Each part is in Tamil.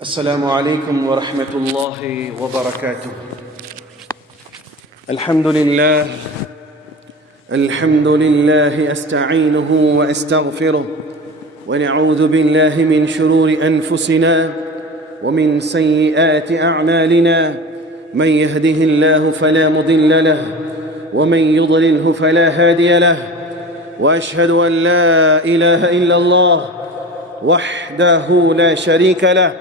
السلام عليكم ورحمة الله وبركاته. الحمد لله أستعينه وأستغفره ونعوذ بالله من شرور أنفسنا ومن سيئات أعمالنا. من يهده الله فلا مضل له ومن يضلله فلا هادي له، وأشهد أن لا إله إلا الله وحده لا شريك له،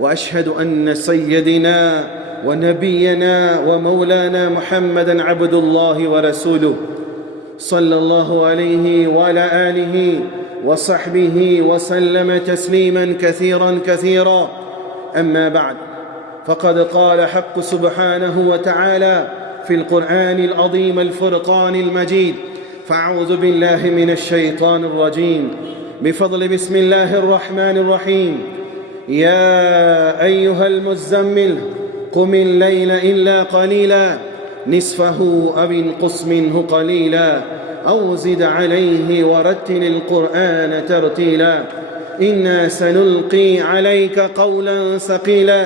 وأشهد أن سيدنا ونبينا ومولانا محمدًا عبد الله ورسوله، صلى الله عليه وعلى آله وصحبه وسلم تسليمًا كثيرًا. أما بعد، فقد قال حق سبحانه وتعالى في القرآن العظيم الفرقان المجيد: فأعوذ بالله من الشيطان الرجيم، بفضل بسم الله الرحمن الرحيم: يا أيها المزمل قم الليل إلا قليلا نصفه أو انقص منه قليلا أو زد عليه ورتل القرآن ترتيلا إنا سنلقي عليك قولا ثقيلا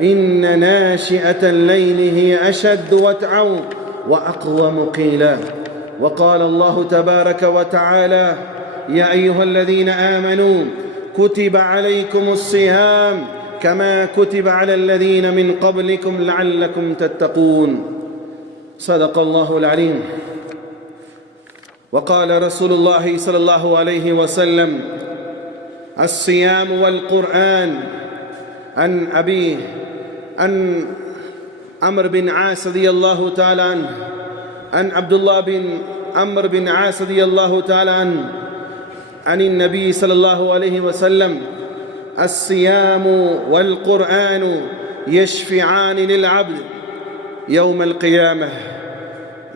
إن ناشئة الليل هي أشد وطئا وأقوم قيلا. وقال الله تبارك وتعالى: يا أيها الذين آمنوا كتب عليكم الصيام كما كتب على الذين من قبلكم لعلكم تتقون. صدق الله العليم. وقال رسول الله صلى الله عليه وسلم: الصيام والقرآن. عن أبيه عن عمرو بن عاص رضي الله تعالى عنه، عن عبد الله بن عمرو بن عاص رضي الله تعالى عنه عن النبي صلى الله عليه وسلم: الصيام والقرآن يشفعان للعبد يوم القيامة.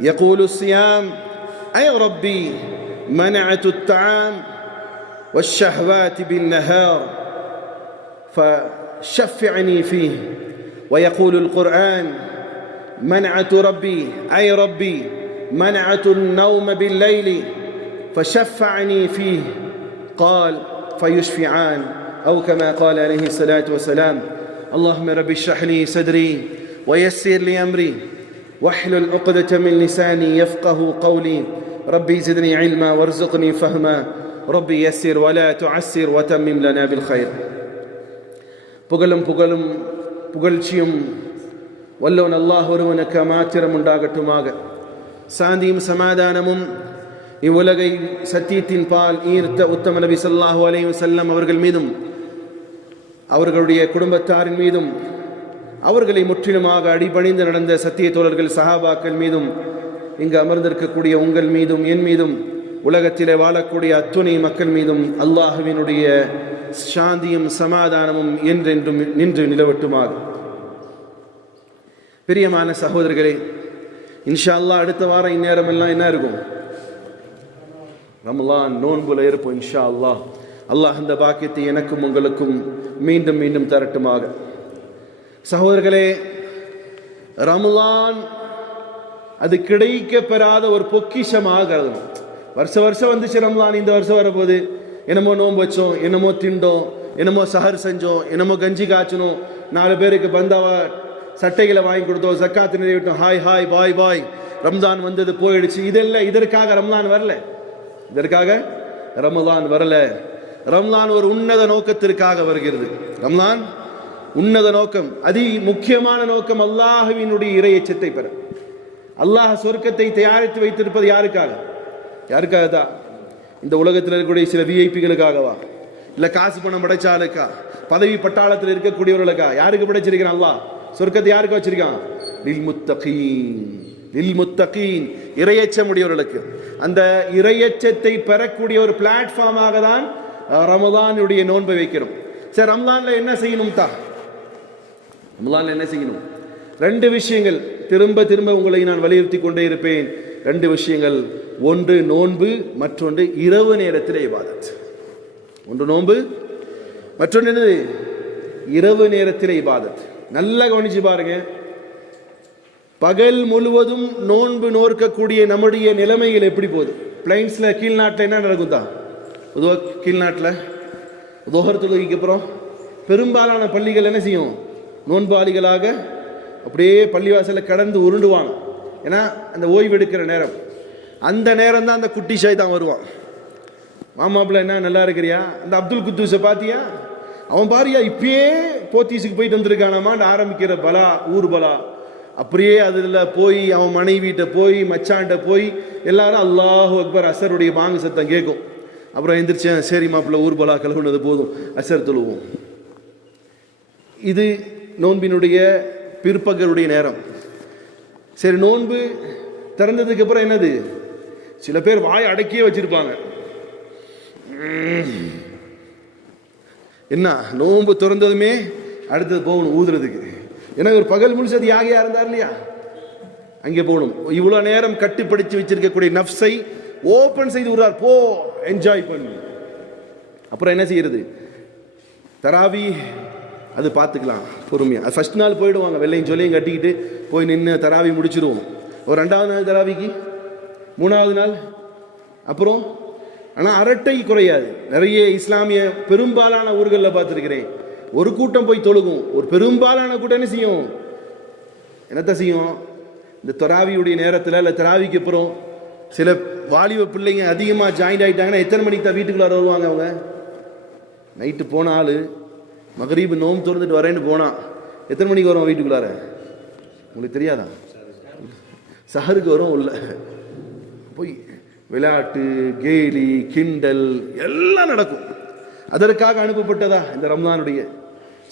يقول الصيام: أي ربي منعت الطعام والشهوات بالنهار فشفعني فيه. ويقول القرآن: منعت ربي أي ربي منعت النوم بالليل فشفعني فيه. قال: فيشفعان، أو كما قال عليه الصلاة والسلام: اللهم رب اشرح لي صدري ويسر لي أمري واحلل عقدة من لساني يفقه قولي ربي زدني علما وارزقني فهما ربي يسر ولا تعسر وتمم لنا بالخير. புகழும் புகழ்ச்சியும் வல்லவன் அல்லாஹ் ஒருவனுக்கு மாத்திரம் உண்டாகட்டுமாக. சாந்தியும் சமாதானமும் இவ்வுலகை சத்தியத்தின் பால் ஈர்த்த உத்தம நபி ஸல்லல்லாஹு அலைஹி வஸல்லம் அவர்கள் மீதும் அவர்களுடைய குடும்பத்தாரின் மீதும் அவர்களை முற்றிலுமாக அடிபணிந்து நடந்த சத்திய தோழர்கள் சஹாபாக்கள் மீதும் இங்கு அமர்ந்திருக்கக்கூடிய உங்கள் மீதும் என் மீதும் உலகத்திலே வாழக்கூடிய அத்துணை மக்கள் மீதும் அல்லாஹுவினுடைய சாந்தியும் சமாதானமும் என்றென்றும் நின்று நிலவட்டுமாக. பிரியமான சகோதரர்களே, இன்ஷா அல்லாஹ் அடுத்த வாரம் இந்நேரம் எல்லாம் என்ன இருக்கும்? ரமலான் நோன்புல இருப்போம் இன்ஷா அல்லாஹ். அல்லாஹ் அந்த பாக்கியத்தை எனக்கும் உங்களுக்கும் மீண்டும் மீண்டும் தரட்டுமாக. சகோதரர்களே, ரமலான் அது கிடைக்க பெறாத ஒரு பொக்கிஷமாக கருதணும். வருஷம் வந்துச்சு ரமலான், இந்த வருஷம் வரப்போகுது. என்னமோ நோன்பு வச்சோம், என்னமோ திண்டோம், என்னமோ சஹர் செஞ்சோம், என்னமோ கஞ்சி காய்ச்சணும், 4 பேருக்கு பந்தாவா சட்டைகளை வாங்கி கொடுத்தோம், ஜக்காத்து நிறைவேற்றோம், ஹாய் பாய் பாய், ரம்ஜான் வந்தது போயிடுச்சு. இதெல்லாம் இதற்காக ரமலான் வரல. இதற்காக ரமலான் வரல. ரமலான் ஒரு உன்னத நோக்கத்திற்காக வருகிறது. ரமலான் உன்னத நோக்கம், அதி முக்கியமான நோக்கம் அல்லாஹ்வினுடைய இறை எச்சத்தை பெற. அல்லாஹ் சொர்க்கத்தை தயாரித்து வைத்திருப்பது யாருக்காக தான்? இந்த உலகத்தில் இருக்கக்கூடிய சில விஐபிகளுக்காகவா? இல்லை காசு பணம் படைச்சாலுக்கா? பதவி பட்டாளத்தில் இருக்கக்கூடியவர்களுக்கா? யாருக்கு படைச்சிருக்கிறான் அல்லாஹ் சொர்க்கத்தை? யாருக்கு வச்சிருக்கான்? லில் முத்தகீன், இறையச்சம் உடையவர்களுக்கு. அந்த இறையச்சத்தை பெறக்கூடிய ஒரு பிளாட்ஃபார்மாக தான் ரமலானுடைய நோன்பை வைக்கிறோம். சரி, ரமலான்ல என்ன செய்யணும்? ரமலான்ல என்ன செய்யணும்? 2 விஷயங்கள் திரும்ப உங்களை நான் வலியுறுத்தி கொண்டே இருப்பேன். 2 விஷயங்கள். ஒன்று நோன்பு, மற்றொன்று இரவு நேரத்தில் இபாதத். ஒன்று நோன்பு, மற்றொன்று இரவு நேரத்தில் இபாதத். நல்லா கவனிச்சு பாருங்க. பகல் முழுவதும் நோன்பு நோக்கக்கூடிய நம்முடைய நிலைமைகள் எப்படி போகுது? பிளைன்ஸ்ல கீழ்நாட்டில் என்ன நடக்கும் தான்? பொதுவாக கீழ்நாட்டில் துஹர் தொழுகைக்கு அப்புறம் பெரும்பாலான பள்ளிகள் என்ன செய்யும், நோன்பாளிகளாக அப்படியே பள்ளிவாசலில் கடந்து உருண்டுவாங்க. ஏன்னா அந்த ஓய்வு எடுக்கிற நேரம், அந்த நேரம் தான் அந்த குட்டி ஷாய் தான் வருவான். மாமாப்பிள்ள என்ன நல்லா இருக்கிறியா, அந்த அப்துல் குத்தூஸை பார்த்தியா, அவன் பாரியா இப்பயே போத்தீஸுக்கு போயிட்டு வந்திருக்கானாமான்னு ஆரம்பிக்கிற பலா, ஊர் பலா. அப்படியே அதில் போய் அவன் மனைவிட்ட போய் மச்சான்ட்ட போய் எல்லாரும் அல்லாஹு அக்பர் அசருடைய பாங்கு சத்தம் கேட்கும். அப்புறம் எந்திரிச்சேன், சரி மாப்பிள்ள ஊர் பலா கலவுனது போதும், அசர் தொழுவோம். இது நோன்பினுடைய பிற்பகலுடைய நேரம். சரி, நோன்பு திறந்ததுக்கு அப்புறம் என்னது, சில பேர் வாய் அடக்கியே வச்சிருப்பாங்க. என்ன, நோன்பு திறந்ததுமே அடுத்தது போகணும் ஊதுறதுக்கு. ஏன்னா ஒரு பகல் முழுசது யாகையா இருந்தார் இல்லையா, அங்கே போகணும். இவ்வளோ நேரம் கட்டுப்படுத்தி வச்சிருக்கக்கூடிய நஃப்ஸை ஓப்பன் செய்து விடுறார், போ என்ஜாய் பண்ணு. அப்புறம் என்ன செய்யறது, தராவி அது பார்த்துக்கலாம் பொறுமையாக. அது ஃபர்ஸ்ட் நாள் போயிடுவாங்க, வெள்ளையும் சொல்லியும் கட்டிக்கிட்டு போய் நின்று தராவி முடிச்சிடுவோம். ஒரு 2வது நாள் தராவிக்கு, 3வது நாள் அப்புறம். ஆனால் அரட்டை குறையாது. நிறைய இஸ்லாமிய பெரும்பாலான ஊர்களில் பார்த்துருக்கிறேன், ஒரு கூட்டம் போய் தொழுகும், ஒரு பெரும்பாலான கூட்டம் என்ன செய்யும், என்னத்த செய்யும், இந்த தராவியுடைய நேரத்தில் இல்லை தராவிக்கு அப்புறம் சில வாலிப பிள்ளைங்க அதிகமாக ஜாயின்ட் ஆகிட்டாங்கன்னா எத்தனை மணிக்கு தான் வீட்டுக்குள்ளார வருவாங்க? அவங்க நைட்டு போன ஆள் மகரீபு நோம்பு திறந்துட்டு வரேன்னு போனால் எத்தனை மணிக்கு வரும் வீட்டுக்குள்ளார? உங்களுக்கு தெரியாதா? சஹருக்கு வரும். உள்ள போய் விளையாட்டு, கேலி, கிண்டல் எல்லாம் நடக்கும். அதற்காக அனுப்பப்பட்டதா இந்த ரம்லானுடைய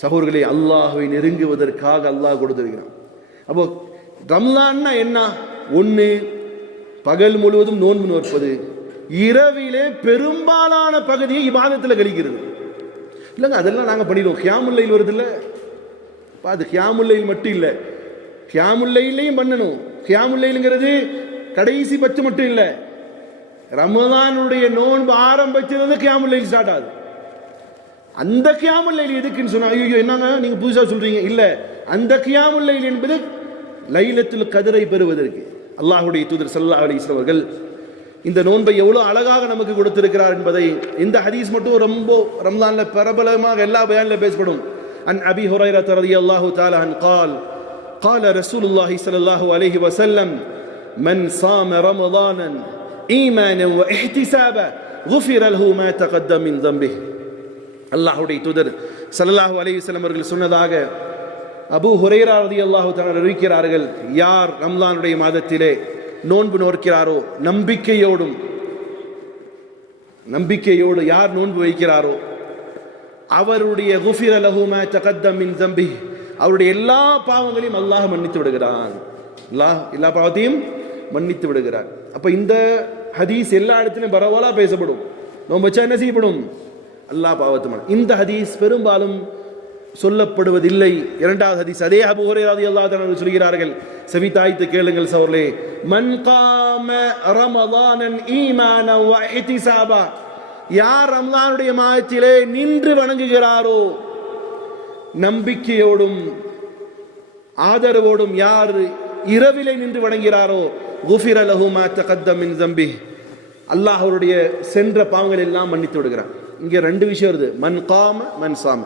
சகோதரர்களை அல்லாஹ்வை நெருங்குவதற்காக அல்லாஹ் கொடுத்திருக்கிறான். அப்போ ரம்லான்னா என்ன? ஒன்று, பகல் முழுவதும் நோன்பு நோற்பது, இரவிலே பெரும்பாலான பகுதியை இபாதத்தில் கழிக்கிறது. இல்லைங்க, அதெல்லாம் நாங்கள் பண்ணிடுவோம். கியாமுல்லையில் வருது இல்லை, அது கியாமுல்லையில் மட்டும் இல்லை, கியாமுல்லையிலையும் பண்ணணும். கியாமுல்லைங்கிறது கடைசி பட்சம் மட்டும் இல்லை, ரமலானுடைய நோன்பு ஆரம்பிச்சது கியாமுல்லையில் ஸ்டார்ட் ஆகுது. அந்த கியாமுல்லையில் எதுக்குன்னு சொன்னா, ஐயோ என்னங்க நீங்க புதுசாக சொல்றீங்க, இல்லை, அந்த கியாமுல்லையில் என்பது லைலத்துல் கத்ரை பெறுவதற்கு. அல்லாஹ்வுடைய தூதர் ஸல்லல்லாஹு அலைஹி வஸல்லம் அவர்கள் இந்த நோன்பை எவ்வளவு அழகாக நமக்கு கொடுத்திருக்கிறார் என்பதை இந்த ஹதீஸ் மட்டும் ரொம்ப ரம்லான்ல பிரபலமாக எல்லா பயான்ல பேசப்படும். அன் அபி ஹுரைரா ரலியல்லாஹு தஆலா அன் قال قال رسول الله صلى الله عليه وسلم من صام رمضانا ايمانا واحتسابا غفر له ما تقدم من ذنبه. அல்லாஹ்வுடைய தூதர் ஸல்லல்லாஹு அலைஹி வஸல்லம் அவர்கள் சொன்னதாக அபூ ஹுரைரா ரலியல்லாஹு தஆலா அறிவிக்கிறார்கள், யார் ரம்லானுடைய மாதத்திலே நோன்பு நோக்கிறாரோ, நம்பிக்கையோடு யார் நோன்பு வைக்கிறாரோ, அவருடைய குஃபிர லஹு மா தகத்தம் மின் ஸம்பிஹ், அவருடைய எல்லா பாவங்களையும் அல்லாஹ் மன்னித்து விடுகிறான். அல்லாஹ் எல்லா பாவத்தையும் மன்னித்து விடுகிறார். அப்ப இந்த ஹதீஸ் எல்லா இடத்திலும் பரவலா பேசப்படும். நோன்பு வச்சா என்ன செய்யப்படும்? அல்லாஹ் பாவத்தை. இந்த ஹதீஸ் பெரும்பாலும் சொல்லப்படுவதில்லை. 2வது ஹதீஸ் அதே அபூ ஹுரைரா ரலியல்லாஹு தஆலா சொல்கிறார்கள், செவிதாய்த்து கேளுங்கள் சகோதரர்களே, மன் காம ரமலானன் ஈமானன் வ இஹ்திசாபா, யார் ரமலானுடைய மாதத்திலே நின்று வணங்குகிறாரோ, நம்பிக்கையோடும் ஆதரவோடும் யார் இரவிலே நின்று வணங்குகிறாரோ, குஃபிர லஹு மா தகத்தம் மின் ஸம்பிஹ், அல்லாஹ் அவருடைய சென்ற பாவங்கள் எல்லாம் மன்னித்து விடுகிறார். இங்க 2 விஷயம் வருது, மன் காம மன் சாம.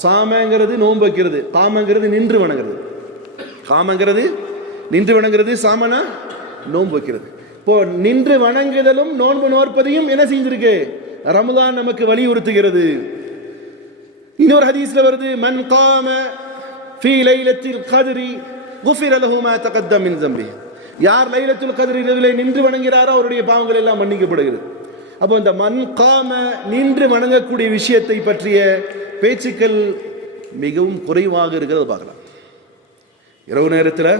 சாமங்கிறது நோன்பு வைக்கிறது, காமங்கிறது நின்று வணங்குறது. காமங்கிறது நின்று வணங்குறது, சாமனா நோன்பு வைக்கிறது. இப்போ நின்று வணங்குதலும் நோன்பு நோற்பதையும் என்ன செஞ்சிருக்கு? ரமலான் நமக்கு வலியுறுத்துகிறது. இன்னொரு ஹதீஸ்ல வருது, மன் காம ஃபீ லைலத்தில் கத்ரி குஃபிர லஹு மா தகத்தம் மின் ஸம்பிஹ், யார் லைலத்துல் கத்ர் இரவிலே நின்று வணங்குகிறாரோ அவருடைய பாவங்கள் எல்லாம் மன்னிக்கப்படுகிறது. அப்போ இந்த மன் காம நின்று வணங்கக்கூடிய விஷயத்தை பற்றிய பேச்சுக்கள் மிகவும் குறைவாக இருக்கிறத பார்க்கலாம். இரவு நேரத்தில்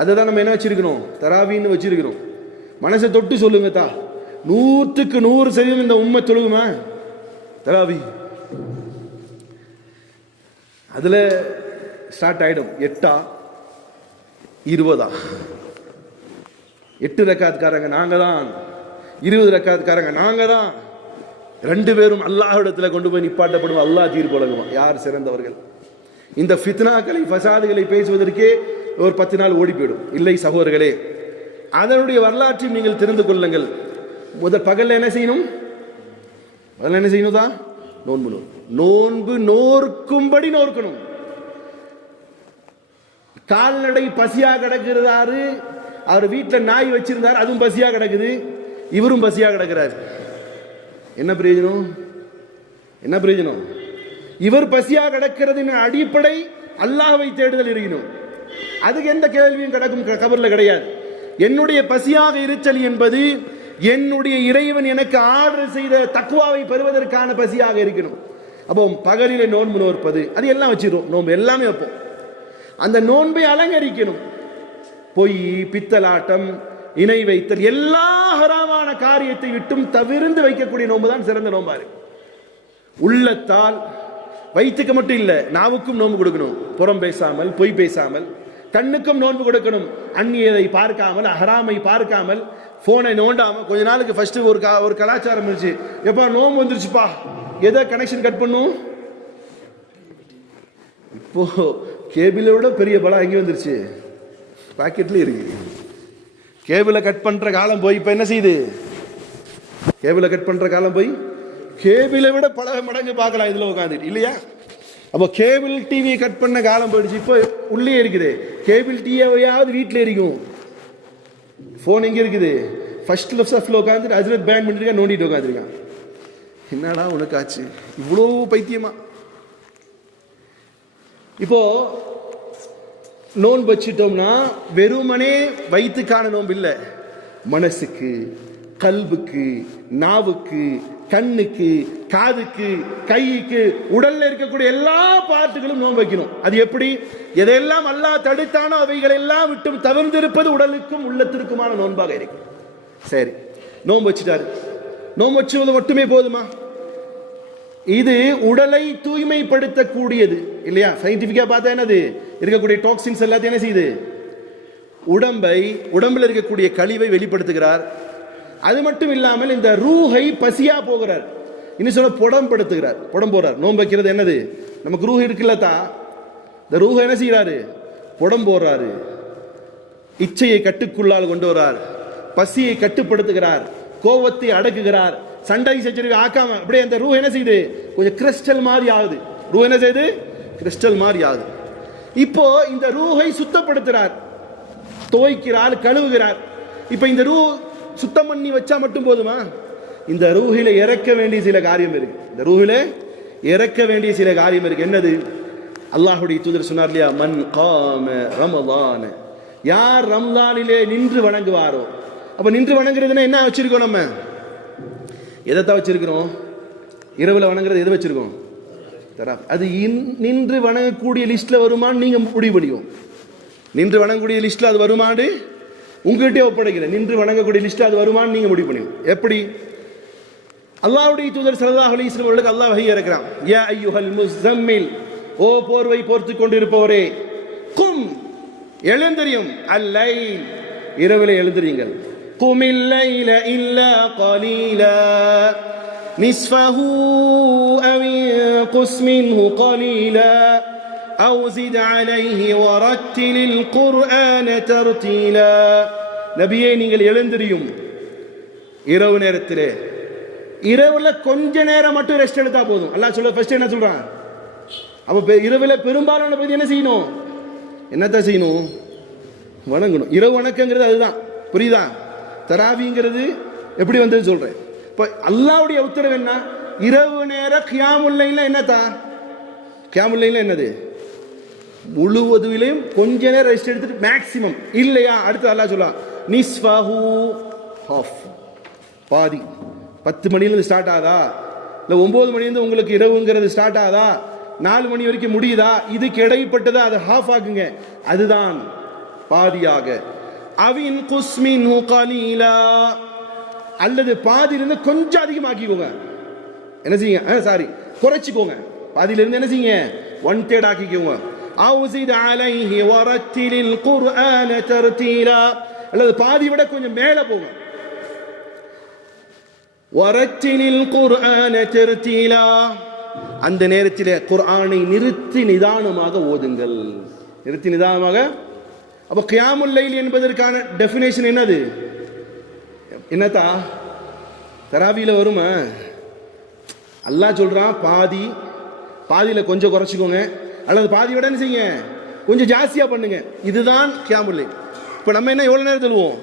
அதை தான் நம்ம என்ன வச்சிருக்கிறோம்? தராவின்னு வச்சிருக்கிறோம். மனசை தொட்டு சொல்லுங்க தா, 100க்கு 100% இந்த உம்மை தொழுகுமா தராவி? அதில் ஸ்டார்ட் ஆகிடும் 8ஆ 20ஆ. 8 ரக்காத்காரங்க நாங்கள் தான், 20 ரக்காத்காரங்க நாங்கள் தான். 2 பேரும் அல்லாஹ்விடத்தில் கொண்டு போய் நிப்பாட்டப்படும். அல்லாஹ் தீர்ப்பு வழங்குவான் யார் சிறந்தவர்கள். இந்த ஃபித்னாக்களை ஃபசாதுகளை பேசுவதற்கே ஒரு 10 நாள் ஓடி போயிடும். இல்லை சகோதரர்களே, அதனுடைய வரலாற்றையும் நீங்கள் தெரிந்து கொள்ளுங்கள். முதல் பகலில் என்ன செய்யணும்? முதல்ல என்ன செய்யணும் தான்? நோன்பு. நோன்பு நோர்க்கும்படி நோர்க்கணும். கால்நடை பசியா கிடக்கிறாரு, அவர் வீட்டில் நாய் வச்சிருந்தார், அதுவும் பசியா கிடக்குது, இவரும் பசியா கிடக்கிறார். என்ன பிரயோஜனம்? என்ன பிரயோஜனம்? இவர் பசியா கிடக்கிறதின் அடிப்படை அல்லாஹ்வை தேடுதல் இருக்கணும். அதுக்கு எந்த கேள்வியும் கிடக்கும் கபர்ல கிடையாது. என்னுடைய பசியாக இருத்தல் என்பது என்னுடைய இறைவன் எனக்கு ஆர்டர் செய்த தக்வாவை பெறுவதற்கான பசியாக இருக்கணும். அப்போ பகலிலே நோன்பு நோற்பது அது எல்லாம் வச்சிரும், நோன்பு எல்லாமே வைப்போம். அந்த நோன்பை அலங்கரிக்கணும். பொய், பித்தலாட்டம், இணை வைத்தல், எல்லா ஹராமான காரியத்தை விட்டும் தவிர்த்து வைக்கக்கூடிய நோன்பு தான் சிறந்த நோம்பாரு. உள்ளத்தால் வயிற்றுக்கு மட்டும் இல்லை, நாவுக்கும் நோன்பு கொடுக்கணும். புறம் பேசாமல், பொய் பேசாமல். கண்ணுக்கும் நோன்பு கொடுக்கணும். அந்நியதை பார்க்காமல், ஹராமை பார்க்காமல், போனை நோண்டாமல். கொஞ்ச நாளுக்கு ஃபர்ஸ்ட் ஒரு கலாச்சாரம் இருந்துச்சு, எப்பா நோன்பு வந்துருச்சுப்பா, எதை கனெக்ஷன் கட் பண்ணும்? இப்போ கேபிளோட பெரிய பலம் எங்கே வந்துருச்சு? பாக்கெட்ல இருக்கு. கேபிளை கட் பண்ற காலம் போய் இப்ப என்ன செய்யுது? கேபிளை கட் பண்ற காலம் போய் கேபிளை விட பல மடங்கு பார்க்கலாம் இதுல உட்காந்துட்டு, இல்லையா? அப்போ கேபிள் டிவியை கட் பண்ண காலம் போயிடுச்சு. இப்போ உள்ளே இருக்குது. கேபிள் டிவியாவது வீட்டில் இருக்கும். ஃபோன் எங்கே இருக்குது? ஃபர்ஸ்ட் லெஃப்ட்ல உட்காந்துட்டு ஹஜ்ரத் பேண்ட் பண்ணிருக்கா, நோண்டிட்டு உட்காந்துருக்கான். என்னடா உனக்கு ஆச்சு? இவ்வளோ பைத்தியமா? இப்போ நோன்பு வச்சிட்டோம்னா வெறுமனே வயிற்றுக்கான நோன்பு இல்லை, மனசுக்கு, கல்புக்கு, நாவுக்கு, கண்ணுக்கு, காதுக்கு, கைக்கு, உடல்ல இருக்கக்கூடிய எல்லா பார்ட்டுகளும் நோன்பு வைக்கணும். அது எப்படி? எதையெல்லாம் அல்லாஹ் தடுத்தானோ அவைகள் எல்லாம் விட்டும் தவிர்ந்திருப்பது உடலுக்கும் உள்ளத்திற்குமான நோன்பாக இருக்கும். சரி, நோன்பு வச்சுட்டாரு. நோன்பு வச்சுவது மட்டுமே போதுமா? இது உடலை தூய்மைப்படுத்தக்கூடியது, இல்லையா? சயின்டிபிக்கா பார்த்தா என்னது? இருக்கக்கூடிய டாக்ஸின்ஸ் எல்லாத்தையும் என்ன செய்யுது? உடம்புல இருக்கக்கூடிய கழிவை வெளிப்படுத்துகிறார். அது மட்டும் இல்லாமல் இந்த ரூஹை பசியா போகிறார், இன்னும் சொல்ல புடம்படுத்துகிறார், புடம் போறார். நோன்பு வைக்கிறது என்னது? நமக்கு ரூஹ் இருக்குல்லதா, இந்த ரூஹை என்ன செய்யறாரு? புடம் போடுறாரு. இச்சையை கட்டுக்குள்ளால் கொண்டு வரார், பசியை கட்டுப்படுத்துகிறார், கோபத்தை அடக்குகிறார், சண்டை சச்சரவை ஆக்காம அப்படியே அந்த ரூஹ் என்ன செய்யுது? கொஞ்சம் கிறிஸ்டல் மாதிரி ஆகுது. ரூஹ் என்ன செய்யுது? கிறிஸ்டல் மாதிரி ஆகுது. இப்போ இந்த ரூஹை சுத்தப்படுத்துறார், துவைக்கிறார், கழுவுகிறார். இப்போ இந்த ரூஹ் சுத்தம் பண்ணி வச்சா மட்டும் போதுமா? இந்த ரூஹில இறக்க வேண்டிய சில காரியம் இருக்கு. இந்த ரூஹில இறக்க வேண்டிய சில காரியம் இருக்கு. என்னது? அல்லாஹ்வுடைய தூதர் சொன்னார் இல்லையா, மன் காம ரமலான், யார் ரம்லானிலே நின்று வணங்குவாரோ. அப்ப நின்று வணங்குறதுன்னா என்ன வச்சிருக்கோம்? நம்ம எதைத்தான் வச்சிருக்கிறோம்? இரவுல வணங்குறது எதை வச்சிருக்கோம்? அது நின்று வணங்கக்கூடிய லிஸ்ட்ல வருமானு நீங்க முடிவு பண்ணியும். நின்று வணங்கக்கூடிய லிஸ்ட்ல அது வருமானு உங்ககிட்டே ஒப்படைக்கிறேன். நின்று வணங்கக்கூடிய லிஸ்ட் அது வருமானு நீங்க முடிவு பண்ணுங்க. எப்படி? அல்லாஹ்வுடைய தூதர் ஸல்லல்லாஹு அலைஹி வஸல்லம் அவர்களுக்கு அல்லாஹ் வஹி இறக்குறான். யா அய்யுஹல் முஸம்மில், ஓ போர்வை போர்த்து கொண்டிருப்பவரே, கும் எழுந்திரியும், அல்லைல் இரவிலே எழுந்திரியுங்கள், குமில் லைல இல்லா கலீலா நிஸ்ஃபஹு அவ் இன்குஸ் மின்ஹு கலீலா أو زد عليه ورتل القرآن ترتيلا. நபியே நீங்கள் எழுந்திரியும் இரவு நேரத்திலே. இரவுல கொஞ்ச நேரம் மட்டும் ரெஸ்ட் எடுத்தா போதும். அல்லாஹ் சொல்ல ஃபர்ஸ்ட் என்ன சொல்றான்? அப்ப இரவுல பெரும்பாலான பகுதி என்ன செய்யணும்? என்னத்தான் செய்யணும்? வணங்கணும். இரவு வணக்கங்கிறது அதுதான். புரியுதா? தராவிங்கிறது எப்படி வந்தது சொல்றேன். இப்ப அல்லாஹ்வுடைய உத்தரவு என்ன? இரவு நேர கியாமுல் லைல்ல என்னத்தா? கியாமுல் லைல்ல என்னது? முழுவதுவிலையும் கொஞ்ச நேரம் ரெஸ்ட் எடுத்துட்டு மேக்ஸிமம், இல்லையா அடுத்து அல்லாஹ் சொல்லலாம் நிஸ்ஃபஹு, ஹாஃப், பாதி. 10 மணிலேருந்து ஸ்டார்ட் ஆகுதா, இல்லை 9 மணிலேருந்து உங்களுக்கு இரவுங்கிறது ஸ்டார்ட் ஆகுதா, 4 மணி வரைக்கும் முடியுதா, இதுக்கு இடைப்பட்டதா அதை ஹாஃப் ஆக்குங்க, அதுதான் பாதியாக. அவின் குஸ்மின்ஹு கலீலா, அல்லது பாதியிலிருந்து கொஞ்சம் அதிகமாக்கிக்கோங்க. என்ன செய்யுங்க? சாரி, குறைச்சிக்கோங்க. பாதியிலிருந்து என்ன செய்யுங்க? 1/3 ஆக்கிக்கோங்க. அவுசித் அலைஹி வரத்திலில் குர்ஆன தர்தீலா, அல்லது பாதி விட கொஞ்சம் மேல போங்க. வரத்திலில் குர்ஆன தர்தீலா, அந்த நேரத்தில் குர்ஆனை நிறுத்தி நிதானமாக ஓதுங்கள். நிறுத்தி நிதானமாக. அப்ப கியாமுல் லைல் என்பதற்கான டெஃபினேஷன் என்னது? என்னத்தா தராவியில வருமா? அல்லாஹ் சொல்றான் பாதி, பாதியில் கொஞ்சம் குறைச்சிக்கோங்க, அல்லது பாதியோட என்ன செய்யுங்க கொஞ்சம் ஜாஸ்தியாக பண்ணுங்க. இதுதான் கியாமுல் லைல். இப்போ நம்ம என்ன எவ்வளோ நேரம் சொல்லுவோம்?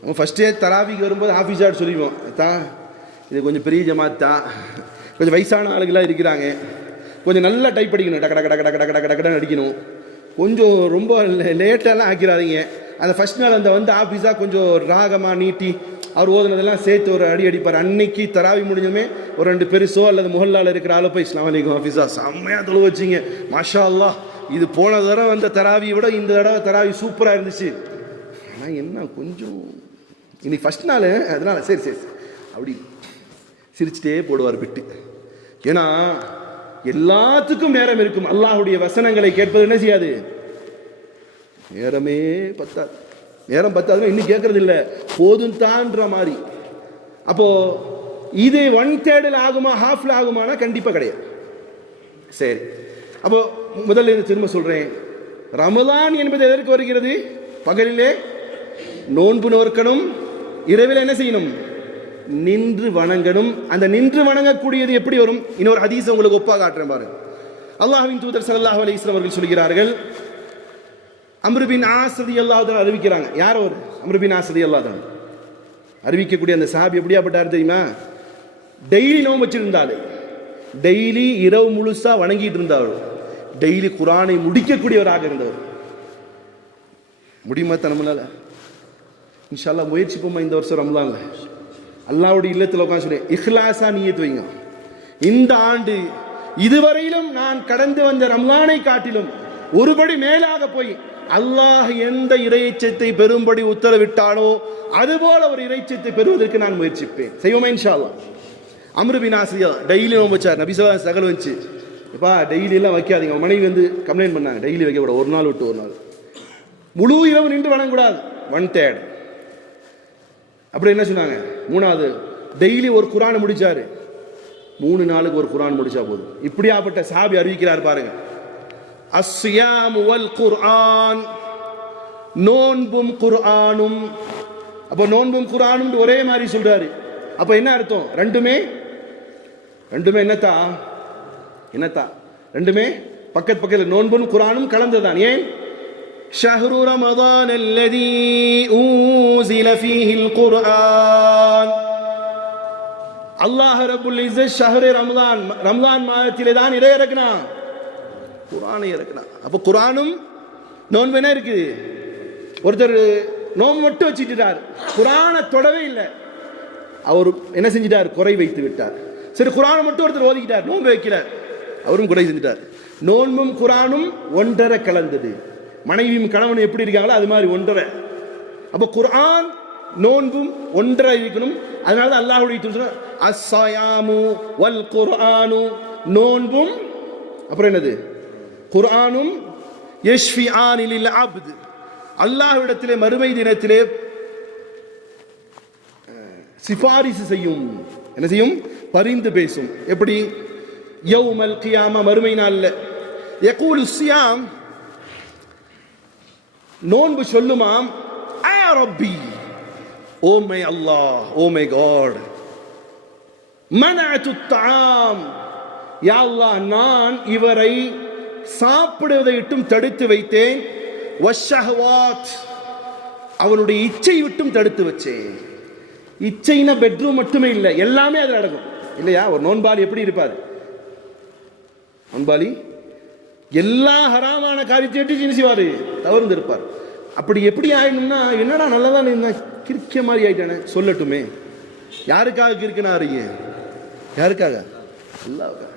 நம்ம ஃபஸ்ட்டே தராவிக்கு வரும்போது ஆஃபீஸாக சொல்லிடுவோம், தான் இது கொஞ்சம் பெரிய ஜமாத் தான், கொஞ்சம் வயசான ஆளுகளாக இருக்கிறாங்க, கொஞ்சம் நல்லா டைப் அடிக்கணும், டக்கு டக்கு டக்கு டக்கு டக்கு டக்கு டக்குன்னு அடிக்கணும், கொஞ்சம் ரொம்ப லேட்டெல்லாம் ஆக்கிறாதீங்க. அந்த ஃபஸ்ட் நாள் வந்து ஆஃபீஸாக கொஞ்சம் ராகமாக நீட்டி அவர் ஓதுனதெல்லாம் சேர்த்து ஒரு அடி அடிப்பார். அன்னைக்கு தராவி முடிஞ்சுமே ஒரு 2 பெருசோ அல்லது முஹல்லாவில் இருக்கிற ஆளோ போய் அஸ்ஸலாமு அலைக்கும் ஆஃபீஸா செம்மையாக தொழு வச்சிங்க, மாஷா அல்லாஹ், இது போன தடவை வந்த தராவியை விட இந்த தடவை தராவி சூப்பராக இருந்துச்சு. ஆனால் என்ன கொஞ்சம் இன்னைக்கு ஃபஸ்ட் நாள், அதனால சரி சரி அப்படி சிரிச்சுட்டே போடுவார் பிட்டு. ஏன்னா எல்லாத்துக்கும் நேரம் இருக்கும். அல்லாஹ்வுடைய வசனங்களை கேட்பது என்ன செய்யாது, நேரமே பத்தாது. நேரம் பத்தாதுன்னா இன்னும் கேட்கறது இல்லை, போதும் தான்ற மாதிரி. அப்போ இது 1/3 ஆகுமா, ஹாஃப்ல ஆகுமானா கண்டிப்பாக கிடையாது. சரி, அப்போ முதல்ல திரும்ப சொல்றேன், ரமலான் என்பது எதற்கு வருகிறது? பகலிலே நோன்பு நோக்கணும், இரவில் என்ன செய்யணும், நின்று வணங்கணும். அந்த நின்று வணங்கக்கூடியது எப்படி வரும்? இன்னொரு ஹதீஸ் உங்களுக்கு ஒப்பா காட்டுறேன் பாருங்க. அல்லாஹ்வின் தூதர் ஸல்லல்லாஹு அலைஹி வஸல்லம் அவர்கள் சொல்கிறார்கள், அம்ர் பின் ஆஸ் ரலியல்லாஹு தஆலா அறிவிக்கிறாங்க. யார் அவர்? அம்ர் பின் ஆஸ் ரலியல்லாஹு தஆலா அறிவிக்கக்கூடிய அந்த சஹாபி எப்படியாப்பட்டார் தெரியுமா? டெய்லி நோன்பு வச்சிருந்தாரு, டெய்லி இரவு முழுசா வணங்கிட்டு இருந்தார், டெய்லி குர்ஆனை முடிக்கக்கூடியவராக இருந்தவர். முடியுமா நம்மளால? இன்ஷா அல்லாஹ் முயற்சிப்போமா இந்த வருஷம் ரமலான்ல? அல்லாஹ்வுடைய இல்லத்தில் உட்காந்து சொன்னேன், இஹ்லாஸா நியத் வைங்க. இந்த ஆண்டு இதுவரையிலும் நான் கடந்து வந்த ரமலானை காட்டிலும் ஒருபடி மேலாக போய் அல்லாஹ் எந்த இறைச்சத்தை பெறும்படி உத்தரவிட்டானோ அதுபோல ஒரு இறைச்சத்தை பெறுவதற்கு நான் முயற்சிப்பேன். செய்வோமா இன்ஷா அல்லாஹ்? அம்ர் பின் ஆஸ் டெய்லி நோன்பு வச்சார். நபி ஸல்லல்லாஹு அலைஹி வஸல்லம் சகல் வந்துச்சு, எப்பா டெய்லி எல்லாம் வைக்காதீங்க. மனைவி வந்து கம்ப்ளைண்ட் பண்ணாங்க, டெய்லி வைக்கக்கூடாது, ஒரு நாள் விட்டு ஒரு நாள், முழு இரவு நின்று வணங்கக்கூடாது, 1/3. அப்படி என்ன சொன்னாங்க? 3வது டெய்லி ஒரு குர்ஆனை முடிச்சாரு, 3 நாளுக்கு ஒரு குர்ஆன் முடிச்சா போதும். இப்படியாப்பட்ட சஹாபி அறிவிக்கிறார் பாருங்க. அஸ்ஸியாம் வல் குர்ஆன், நோன்பும் குர்ஆனும். அப்போ நோன்பும் குர்ஆனும் ஒரே மாதிரி சொல்றாரு. அப்ப என்ன அர்த்தம்? ரெண்டுமே என்னத்தா ரெண்டுமே பக்கத்தில் நோன்பும் குர்ஆனும் கலந்ததுதான். ஏன்? ஷஹ்ரு ரமதான் அல்லதி ஊஸில ஃபீஹில் குர்ஆன். அல்லாஹ் ரப்புல் இஸ்ஸத் ஷஹ்ரு ரமலான் மாதத்திலே தான் இதை இறக்கினான், குர்ஆனை இறக்கினான். அப்ப குர்ஆனும் நோன்பு என்ன இருக்குது? ஒருத்தர் நோன்பு மட்டும் வச்சுட்டார், குர்ஆனை தொடவே இல்லை, அவர் என்ன செஞ்சிட்டார்? குறை வைத்து விட்டார். சரி, குர்ஆனை மட்டும் ஒருத்தர் ஓதிக்கிட்டார், நோன்பு வைக்கல, அவரும் குறை செஞ்சிட்டார். நோன்பும் குர்ஆனும் ஒன்றரை கலந்தது. மனைவியும் கணவனும் எப்படி இருக்காங்களோ அது மாதிரி ஒன்றரை. அப்ப குர்ஆன் நோன்பும் ஒன்றரை இருக்கணும். அதனால தான் அல்லாஹ்வுடைய தூதர் அஸ்ஸயாமு வல் குர்ஆனு, நோன்பும் அப்புறம் என்னது? குர்ஆனும் யஷ்ஃபிஆனி லில் அப்த், அல்லாஹ்விடத்திலே மறுமை தினத்திலே சிபாரிசு செய்யும். என்ன செய்யும்? பரிந்து பேசும். எப்படி? யௌமல் கியாமா, மறுமை நாள்ல. யகூலு ஸியாம், நோன்பு சொல்லுமாம், ஆ ரப்பி, oh my Allah, oh my God, மனஅது தஆம், யா அல்லாஹ் நான் இவரை சாப்பிடுவதை விட்டும் தடுத்து வைத்தேன், வஷ்ஷஹவாத், அவனுடைய இச்சை விட்டும் தடுத்து வச்சேன். இச்சைனா பெட்ரூம் மட்டுமே இல்லை, எல்லாமே அது நடக்கும் இல்லையா? ஒரு நோன்பாளி எப்படி இருப்பார்? நோன்பாளி எல்லா ஹராமான காரியத்தை என்ன செய்வார்? தவிர்த்து இருப்பார். அப்படி எப்படி ஆயிடணும்னா, என்னடா நல்லதான் இருந்தா கிறுக்கிய மாதிரி ஆயிட்டானே சொல்லட்டுமே. யாருக்காக கிறுக்கினாருங்க? யாருக்காக? அல்லாஹ்வுக்காக.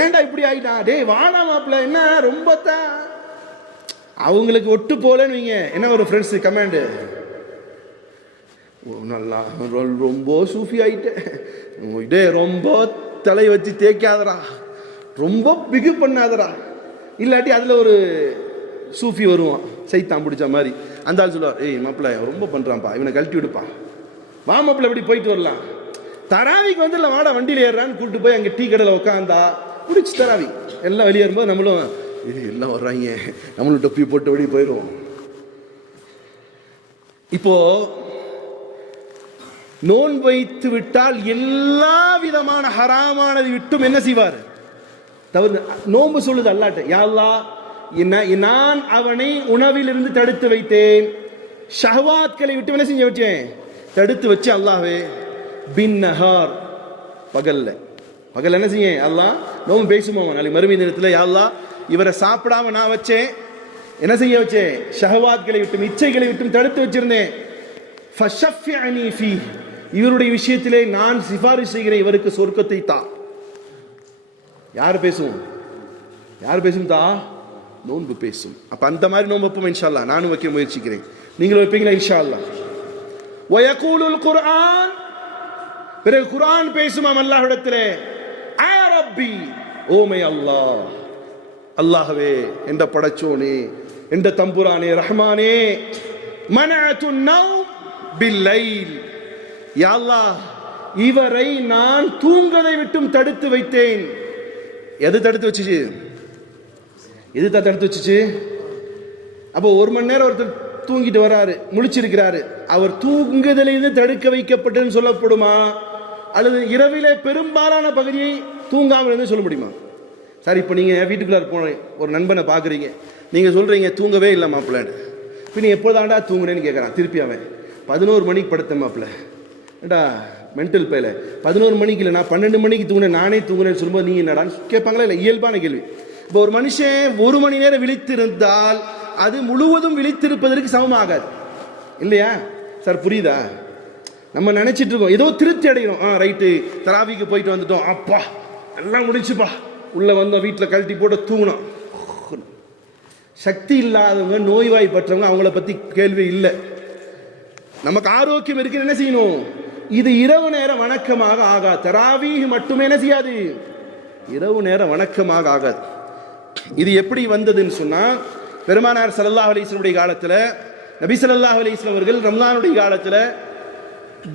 ஏன்டா இப்படி ஆயிட்டான்? டேய் வாடா மாப்பிள்ள, என்ன ரொம்ப தான் அவங்களுக்கு ஒட்டு போலன்னு வைங்க. என்ன ஒரு ஃப்ரெண்ட்ஸ் கமெண்ட், நல்லா ரொம்ப சூஃபி ஆயிட்டேன், டே ரொம்ப தலை வச்சு தேய்க்காதரா, ரொம்ப பிகு பண்ணாதரா, இல்லாட்டி அதில் ஒரு சூஃபி வருவான் சைத்தான் பிடிச்ச மாதிரி. அந்த ஆள் சொல்லுவார், ஏய் மாப்பிள்ள ரொம்ப பண்ணுறான்ப்பா, இவனை கழட்டி விடுப்பான், வா மாப்பிள்ள இப்படி போயிட்டு வரலாம். தராவிக்கு வந்து இல்லை வாடா வண்டியில் ஏறான்னு கூப்பிட்டு போய் அங்கே டீ கடையில் உட்காந்தா பிடிச்சி தராவி எல்லாம் வெளியே வரும்போது நம்மளும் இது எல்லாம் வர்றாங்க, நம்மளும் டொப்பி போட்டு வெளியே போயிடுவோம். இப்போ நோன்பு வைத்து விட்டால் எல்லா விதமான ஹராமானது விட்டும் என்ன செய்வார்? தவிர நோன்பு சொல்லுது அல்லாஹ்ட்ட, யா அல்லாஹ் நான் அவனை உணவிலிருந்து தடுத்து வைத்தேன், ஷஹவாத்களை விட்டு என்ன செஞ்சு வச்சேன், தடுத்து வச்சு அல்லாஹ்வே பின் நஹார் பகல்ல என்ன செய்ய அல்லாஹ் நோம்பு பேசுமா நாளைக்கு மறுமை தினத்தில், யா அல்லாஹ் இவரை சாப்பிடாம நான் வச்சேன், என்ன செய்ய வச்சேன், ஷஹவாத்களை விட்டும் இச்சைகளை விட்டும் தடுத்து வச்சிருந்தேன், ஃபஷஃபிஅனி ஃபீ இவருடைய விஷயத்திலே நான் சிபாரிசு செய்கிறேன், இவருக்கு சொர்க்கத்தை தா. யார் பேசும், யார் பேசும் தா, நோன்பு பேசும். அப்ப அந்த மாதிரி நோன்பு வைப்போம் இன்ஷா அல்லாஹ். நானும் வைக்க முயற்சிக்கிறேன், நீங்களும் வைப்பீங்களா இன்ஷா அல்லாஹ். வயகூலுல் குர்ஆன் பிறகு குர்ஆன் பேசுமாம் அல்லாஹ்விடத்திலே, ஆ ரப்பி ஓமை அல்லாஹ், அல்லாஹ்வே என்ற படைச்சோனே என்ற தம்புரானே ரஹ்மானே, மனஅத்து நௌம் பில்லைல் யா அல்லாஹ் இவரை நான் தூங்கதை விட்டும் தடுத்து வைத்தேன். எது தடுத்து வச்சுச்சு, எது தடுத்து வச்சுச்சு? அப்போ 1 மணி நேரம் ஒருத்தர் தூங்கிட்டு வராரு, முழிச்சிருக்கிறாரு, அவர் தூங்குதலிருந்து தடுக்க வைக்கப்பட்டதுன்னு சொல்லப்படுமா, அல்லது இரவிலே பெரும்பாலான பகுதியை தூங்காமல் இருந்து சொல்ல முடியுமா? சார் இப்போ நீங்கள் வீட்டுக்குள்ளார போன ஒரு நண்பனை பார்க்குறீங்க, நீங்கள் சொல்கிறீங்க தூங்கவே இல்லை மாப்பிள்ளைன்னு. இப்போ நீ எப்போதாண்டா தூங்குனேன்னு கேட்குறான். திருப்பி அவன் 11 மணிக்கு படுத்த மாப்பிள்ள, ஏண்டா மென்டல் பேல 11 மணிக்கு இல்லை, நான் 12 மணிக்கு தூங்கினேன், நானே தூங்குனேன்னு சொல்லும்போது நீங்கள் என்னடான்னு கேட்பாங்களா? இல்லை, இயல்பான கேள்வி. இப்போ ஒரு மனுஷன் 1 மணி நேரம் விழித்திருந்தால் அது முழுவதும் விழித்திருப்பதற்கு சமமாகாது இல்லையா? சார் புரியுதா? நம்ம நினைச்சிட்டு இருக்கோம் ஏதோ திருப்தி அடையணும், ரைட்டு தராவிக்கு போயிட்டு வந்துட்டோம், அப்பா எல்லாம் முடிச்சுப்பா, உள்ள வந்தோம், வீட்டில் கழட்டி போட்டு தூங்கணும். சக்தி இல்லாதவங்க, நோய்வாய்ப்பட்டவங்க, அவங்கள பத்தி கேள்வி இல்லை. நமக்கு ஆரோக்கியம் இருக்கு, என்ன செய்யணும், இது இரவு நேரம் வணக்கமாக ஆகாது. தராவீஹ் மட்டுமே என்ன செய்யாது, இரவு நேரம் வணக்கமாக ஆகாது. இது எப்படி வந்ததுன்னு சொன்னா, பெருமானார் ஸல்லல்லாஹு அலைஹி வஸல்லம் காலத்தில் நபி ஸல்லல்லாஹு அலைஹி வஸல்லம் அவர்கள் ரமலானுடைய காலத்தில்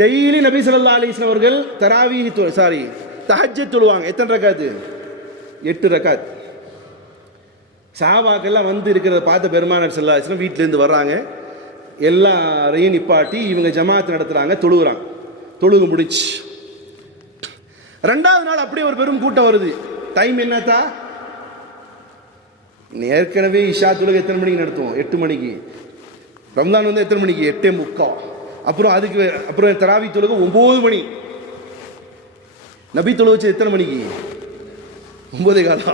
டெய்லி நபி ஸல்லல்லாஹு அலைஹி வஸல்லம் அவர்கள் தராவீஹ் தஹஜ்ஜத் தொழுவாங்க. எத்தனை ரக்காத்? 8 ரக்காத். சஹாபாக்கெல்லாம் வந்து இருக்கிறத பார்த்த பெருமானார் ஸல்லல்லாஹு அலைஹி வஸல்லம் வீட்டிலேருந்து வர்றாங்க, எல்லாரையும் நிப்பாட்டி இவங்க ஜமாத் நடத்துறாங்க, தொழுகிறாங்க. தொழுகு முடிச்சு 2வது நாள் அப்படியே ஒரு பெரும் கூட்டம் வருது. டைம் என்னத்தா, ஏற்கனவே இஷா தொழுகை எத்தனை மணிக்கு நடத்துவோம், 8 மணிக்கு. ரம்ஜான் வந்து எத்தனை மணிக்கு, 8:45. அப்புறம் தராவி தொழுகை 9 மணி. நபி தொழுகை வச்சு எத்தனை மணிக்கு, 9:15,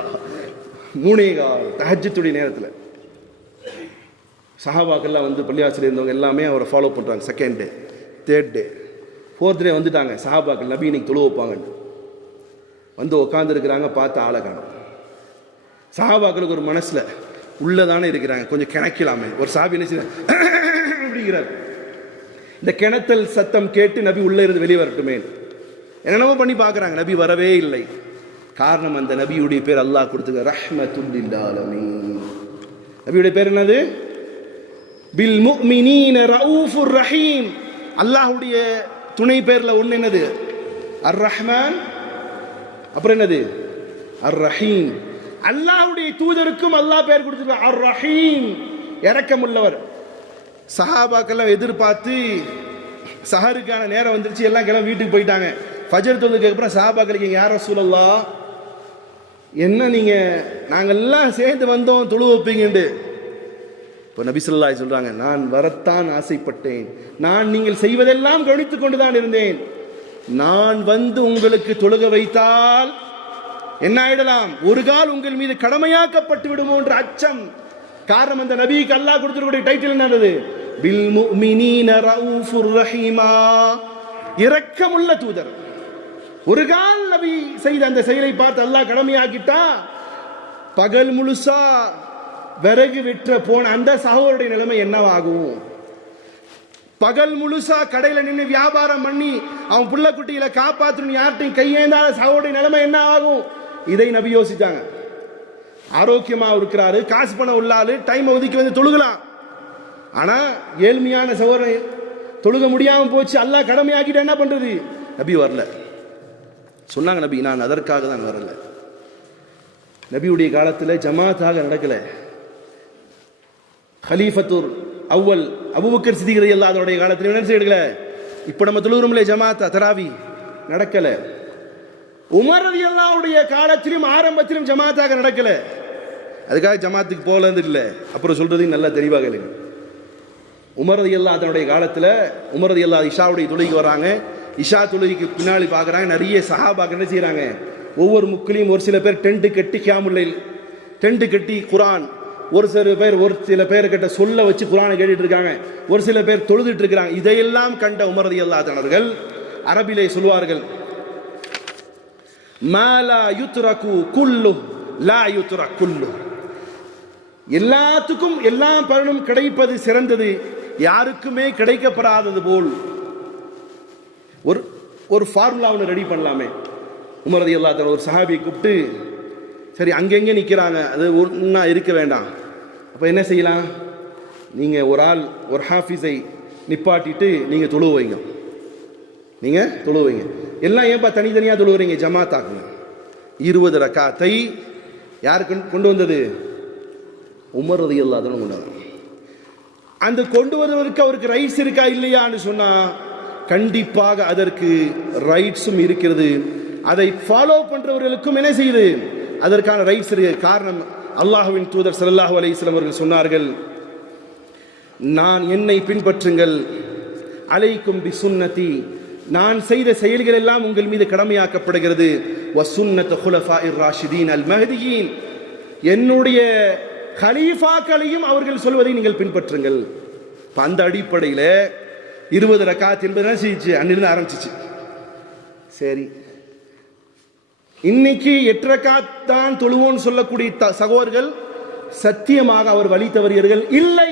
3:15 தஹஜ்ஜுடைய நேரத்தில். சஹாபாக்கெல்லாம் வந்து பள்ளிவாசல் இருந்தவங்க எல்லாமே அவரை ஃபாலோ பண்ணுறாங்க. 2nd டே 3rd டே 4th டே வந்துட்டாங்க சஹாபாக்கள், நபி இன்னைக்கு தொழு வைப்பாங்கன்னு வந்து உட்காந்துருக்கிறாங்க. பார்த்து ஆளை காணும். சஹாபாக்களுக்கு ஒரு மனசில் உள்ளதானே இருக்கிறாங்க, கொஞ்சம் கிணக்கலாமே. ஒரு சாபி என்ன செய்ய அப்படிங்கிறார். இந்த கிணத்தல் சத்தம் கேட்டு நபி உள்ளே இருந்து வெளியே வரட்டுமே என்னென்னவோ பண்ணி பார்க்குறாங்க, நபி வரவே இல்லை. காரணம், அந்த நபியுடைய பேர் அல்லாஹ் கொடுத்துக்க, ரஹ்மத்துல் லில் ஆலமீன். நபியுடைய பேர் என்னது? பில் முஃமினீன ரഊஃபுர் ரஹீம். அல்லாஹ்வுடைய துணை பேர்ல ஒன்று என்னது? அர் ரஹ்மான். அப்புறம் என்னது? அர் ரஹீம். அல்லாஹ்வுடைய தூதருக்கும் அல்லாஹ் பேர் கொடுத்துருக்கார் அர் ரஹீம், இரக்கமுள்ளவர். சஹாபாக்கெல்லாம் எதிர்பார்த்து சஹருக்கான நேரம் வந்துருச்சு, எல்லாம் கிளம்பி வீட்டுக்கு போயிட்டாங்க. ஃபஜர் தொழுகைக்கு அப்புறம் சஹாபாக்களுக்கு, யார் ரசூலல்லாஹ், என்ன நீங்க நாங்கெல்லாம் சேர்ந்து வந்தோம் தொழு வைப்பீங்கன்னு. இப்போ நபி ஸல்லல்லாஹு அலைஹி சொல்றாங்க, நான் வரத்தான் ஆசைப்பட்டேன், நான் நீங்கள் செய்வதெல்லாம் கவனித்துக் கொண்டுதான் இருந்தேன். நான் வந்து உங்களுக்கு தொழுக வைத்தால் என்ன ஆயிடலாம், ஒரு கால் உங்கள் மீது கடமையாக்கப்பட்டு விடுமோ என்ற அச்சம். காரணம், அந்த நபிக்கு அல்லாஹ் கொடுத்திருக்கிற டைட்டில் என்னது? பில் முஃமினீன ரഊஃபுர் ரஹீமா, இரக்கமுள்ள தூதர். ஒரு கால் நபி செய்த அந்த செயலை பார்த்து அல்லாஹ் கடமையாக்கிட்டா, பகல் முழுசா விறகு விற்ற போன அந்த சகோதரருடைய நிலைமை என்னவாகும்? பகல் முழுசா கடையில நின்று வியாபாரம் பண்ணி அவன் புள்ள குட்டிகளை காப்பாற்றணும் யார்ட்டையும் கையேந்தாத சகோதரருடைய நிலைமை என்ன ஆகும்? இதை நபி யோசிச்சாங்க. ஆரோக்கியமா இருக்கிறாரு, காசு பணம் உள்ளாரு, டைம் ஒதுக்கி வந்து தொழுகலாம். ஆனா ஏழ்மையான சகோதரன் தொழுக முடியாம போச்சு, அல்லாஹ் கடமையாக்கிட்டு என்ன பண்றது? நபி வரல. சொன்னாங்க நபி, நான் அதற்காக தான் வரல. நபியுடைய காலத்தில் ஜமாத்தாக நடக்கல. ஹலீஃபத்துர் அவ்வல் அபூபக்கர் சித்திக் ரலியல்லாஹு அன்ஹு அவருடைய காலத்தில் என்ன செய்யல. இப்போ நம்ம தொழுகிறோம்ல ஜமாத்தா தராவி, நடக்கல. உமர் ரலியல்லாஹுடைய காலத்திலும் ஆரம்பத்திலும் ஜமாத்தாக நடக்கல. அதுக்காக ஜமாத்துக்கு போகலன்னு இல்லை, அப்புறம் சொல்றது நல்லா தெளிவாக இல்லை. உமர் ரலியல்லாஹு தன்னுடைய காலத்தில் உமர் ரலியல்லாஹு இஷாவுடைய தொழுகைக்கு வராங்க. இஷா தொழுகைக்கு பின்னாடி பார்க்குறாங்க, நிறைய சஹாபாக்கள் என்ன செய்கிறாங்க, ஒவ்வொரு முக்கிலையும் ஒரு சில பேர் டென்ட் கட்டி கியாமுல்லைல் டென்ட் கட்டி குரான், ஒரு சில பேர் கிட்ட சொல்ல வச்சு குரானை கேட்டுட்டு இருக்காங்க, ஒரு சில பேர் தொழுதுட்டு இருக்கிறாங்க. இதையெல்லாம் கண்ட உமர் ரலியல்லாஹு அவர்கள் அரபிலே சொல்வார்கள், மா லா யுத்ரகு குல்லு லா யுத்ரக் குல்லு. எல்லாத்துக்கும் எல்லா பலனும் கிடைப்பது சிறந்தது, யாருக்குமே கிடைக்கப்படாதது போல் ஒரு ஃபார்முலா ஒன்று ரெடி பண்ணலாமே. உமர் ரலியல்லாஹு ஒரு சஹாபியை கூப்பிட்டு, சரி அங்கெங்கே நிற்கிறாங்க, அது ஒன்றா இருக்க வேண்டாம், அப்போ என்ன செய்யலாம், நீங்கள் ஒரு ஆள் ஒரு ஹாஃபிஸை நிப்பாட்டிட்டு நீங்கள் தொழுவைங்க, நீங்கள் தொழுவைங்க. எல்லாம் ஏன்பா தனித்தனியாக தொழுவுறீங்க, ஜமாத்தாக்குங்க. 20 ரக்காத்தை யார் கொண்டு வந்தது? உமர் ரலியல்லாஹு அன்ஹு கொண்டு வந்தாங்க. அந்த கொண்டு வருவதற்கு அவருக்கு ரைட்ஸ் இருக்கா இல்லையான்னு சொன்னா கண்டிப்பாக அதற்கு ரைட்ஸும் இருக்கிறது. அதை ஃபாலோ பண்றவர்களுக்கும் என்ன செய்யுது, அதற்கான ரைட்ஸ் இருக்கு. காரணம், அல்லாஹ்வின் தூதர் ஸல்லல்லாஹு அலைஹி வஸல்லம் அவர்கள் சொன்னார்கள், நான் என்னை பின்பற்றுங்கள், அலைக்கும் பி சுன்னதி, நான் செய்த செயல்கள் எல்லாம் உங்கள் மீது கடமையாக்கப்படுகிறது, வ சுன்னத்து குலஃபாஇர் ராஷிதீன் அல் மஹ்தியீன், என்னுடைய கலீஃபாக்களையும் அவர்கள் சொல்வதை நீங்கள் பின்பற்றுங்கள். அந்த அடிப்படையில் 20 ரக்காத் என்பது என்ன செய்யுச்சு, அன்னிலிருந்து ஆரம்பிச்சிச்சு. சரி, இன்னைக்கு 8 ரக்காத் தான் தொழுவோன்னு சொல்லக்கூடிய சகோதரர்கள் சத்தியமாக அவர் வழி தவறியவர்கள் இல்லை,